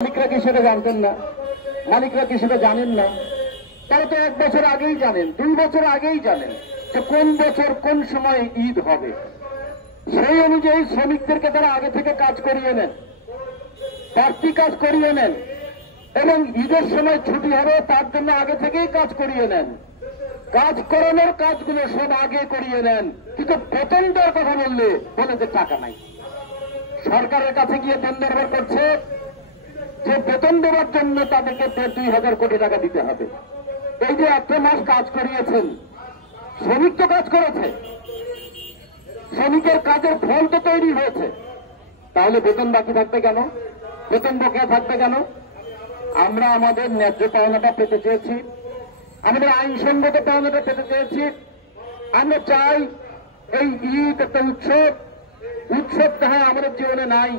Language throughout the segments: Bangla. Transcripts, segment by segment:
মালিকরা কি সেটা জানতেন না? মালিকরা কি সেটা জানেন না? তারা তো 1 বছর আগেই জানেন, 2 বছর আগেই জানেন যে কোন বছর কোন সময় ঈদ হবে। সেই অনুযায়ী শ্রমিকদেরকে তারা আগে থেকে কাজ করিয়ে নেন, বাড়তি কাজ করিয়ে নেন, এবং ঈদের সময় ছুটি হবে তার জন্য আগে থেকেই কাজ করিয়ে নেন। কাজ করানোর কাজগুলো সব আগে করিয়ে নেন, কিন্তু বেতন দেওয়ার কথা বলে যে টাকা নাই। সরকারের কাছে গিয়ে টেন্ডার করছে যে বেতন দেওয়ার জন্য তাদেরকে 2,000 কোটি টাকা দিতে হবে। এই যে 1 মাস কাজ করিয়েছেন, শ্রমিক তো কাজ করেছে, শ্রমিকের কাজের ফল তো তৈরি হয়েছে, তাহলে বেতন বাকি থাকবে কেন? বেতন বকেয়া থাকবে কেন? আমরা আমাদের ন্যায্য পাওনাটা পেতে চেয়েছি, আমাদের আইনসঙ্গত পাওনাটা পেতে চেয়েছি। আমরা চাই এই ঈদ একটা উৎসব, উৎসব তাহা আমাদের জীবনে নাই।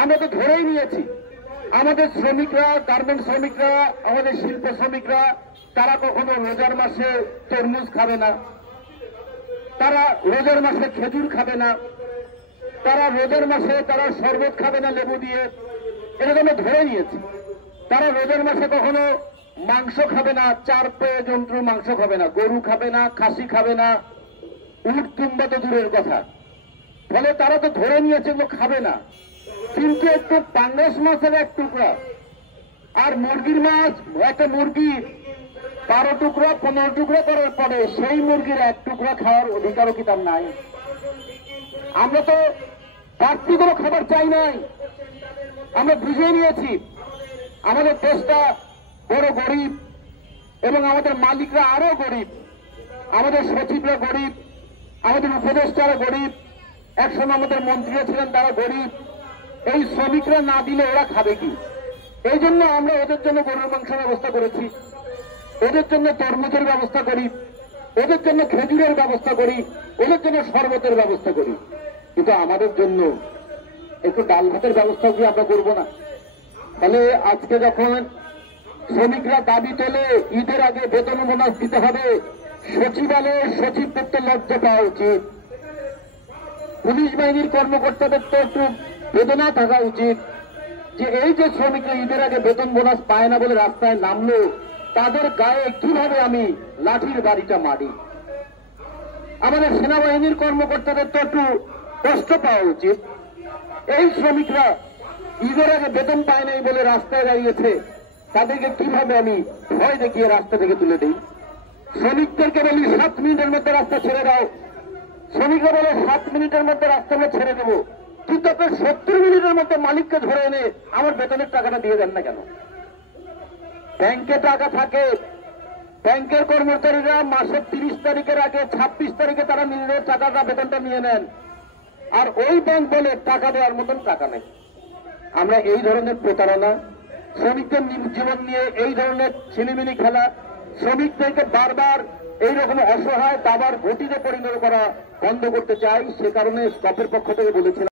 আমরা তো ধরেই নিয়েছি আমাদের শ্রমিকরা, গার্মেন্টস শ্রমিকরা, আমাদের শিল্প শ্রমিকরা, তারা কখনো রোজার মাসে তরমুজ খাবে না, তারা রোজার মাসে খেজুর খাবে না, তারা রোজার মাসে তারা শরবত খাবে না লেবু দিয়ে, এরকম আমরা ধরে নিয়েছি। তারা রোজার মাসে কখনো মাংস খাবে না, 4 পায়ে জন্তুর মাংস খাবে না, গরু খাবে না, খাসি খাবে না, উট কিংবা তো দূরের কথা। ফলে তারা তো ধরে নিয়েছে এগুলো খাবে না। কিন্তু একটু পাঙ্গাস মাছের 1 টুকরা আর মুরগির মাছ, একটা মুরগির 12 টুকরা 15 টুকরা করার পরে সেই মুরগির 1 টুকরা খাওয়ার অধিকারও কি তার নাই? আমরা তো বাড়তি কোনো খাবার চাই নাই। আমরা বুঝিয়ে নিয়েছি আমাদের দেশটা বড় গরিব এবং আমাদের মালিকরা আরো গরিব, আমাদের সচিবরা গরিব, আমাদের উপদেষ্টারা গরিব, একসময় আমাদের মন্ত্রীরা ছিলেন তারা গরিব। এই শ্রমিকরা না দিলে ওরা খাবে কি? এই জন্য আমরা ওদের জন্য গরুর মাংসের ব্যবস্থা করেছি, ওদের জন্য তরমুজের ব্যবস্থা করি, ওদের জন্য খেজুরের ব্যবস্থা করি, ওদের জন্য শরবতের ব্যবস্থা করি। কিন্তু আমাদের জন্য একটু ডাল ভাতের ব্যবস্থা কি আমরা করবো না? তাহলে আজকে যখন শ্রমিকরা দাবি তোলে ঈদের আগে বেতন বোনাস দিতে হবে, সচিবালয়ের সচিব করতে লজ্জা পাওয়া উচিত। পুলিশ বাহিনীর কর্মকর্তাদের তো একটু বেদনা থাকা উচিত যে এই যে শ্রমিকরা ঈদের আগে বেতন বোনাস পায় না বলে রাস্তায় নামলো, তাদের গায়ে কিভাবে আমি লাঠির বাড়িটা মারি। আমাদের সেনাবাহিনীর কর্মকর্তাদের তো একটু কষ্ট পাওয়া উচিত। এই শ্রমিকরা ঈদের আগে বেতন পায় নাই বলে রাস্তায় দাঁড়িয়েছে, তাদেরকে কিভাবে আমি ভয় দেখিয়ে রাস্তা থেকে তুলে দিই। শ্রমিকদেরকে বলি 7 মিনিটের মধ্যে রাস্তা ছেড়ে দাও, শ্রমিকরা বলে 7 মিনিটের মধ্যে রাস্তা আমরা ছেড়ে দেবো, কিন্তু আপনার 70 মিনিটের মধ্যে মালিককে ধরে এনে আমার বেতনের টাকাটা দিয়ে দেন না কেন? ব্যাংকে টাকা থাকে, ব্যাংকের কর্মচারীরা মাসের 30 তারিখের আগে 26 তারিখে তারা নিজেদের টাকাটা বেতনটা নিয়ে নেন, আর ওই ব্যাংক বলে টাকা দেওয়ার মতন টাকা নেই। আমরা এই ধরনের প্রতারণা, শ্রমিকদের জীবন নিয়ে এই ধরনের ছিনিমিনি খেলা, শ্রমিকদেরকে বারবার এইরকম অসহায় দাবার ঘটিতে পরিণত করা বন্ধ করতে চাই। সে কারণে স্টপের পক্ষ থেকে বলেছিলাম